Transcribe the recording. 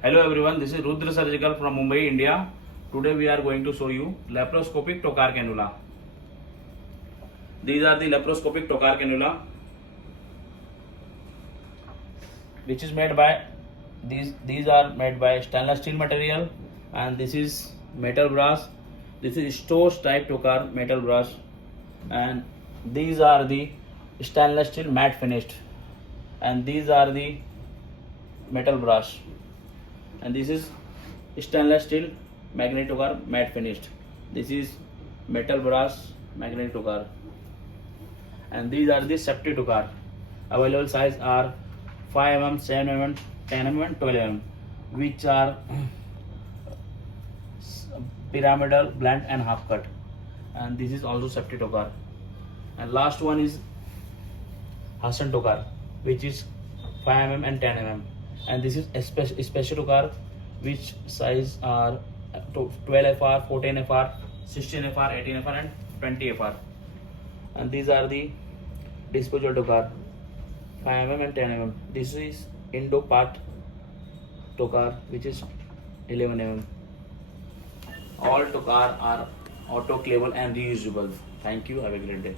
Hello everyone, this is RUDRA Surgical from Mumbai, India. Today we are going to show you laparoscopic trocar cannula. These are the laparoscopic trocar cannula, which is made by these are made by stainless steel material, and this is metal brass. This is Stoss type trocar metal brass, and these are the stainless steel matte finished, and these are the metal brass, and this is stainless steel magnetic trocar matte finished. This is metal brass magnetic trocar, and these are the safety trocar. Available size are 5 mm, 7 mm, 10 mm and 12 mm, which are pyramidal, blunt and half cut, and this is also safety trocar. And last one is Hassan trocar, which is 5 mm and 10 mm, and this is a special trocar which size are 12 FR, 14 FR, 16 FR, 18 FR and 20 FR. And these are the disposal trocar, 5 mm and 10 mm. This is Indo part trocar, which is 11 mm. All trocar are autoclavable and reusable. Thank you. Have a great day.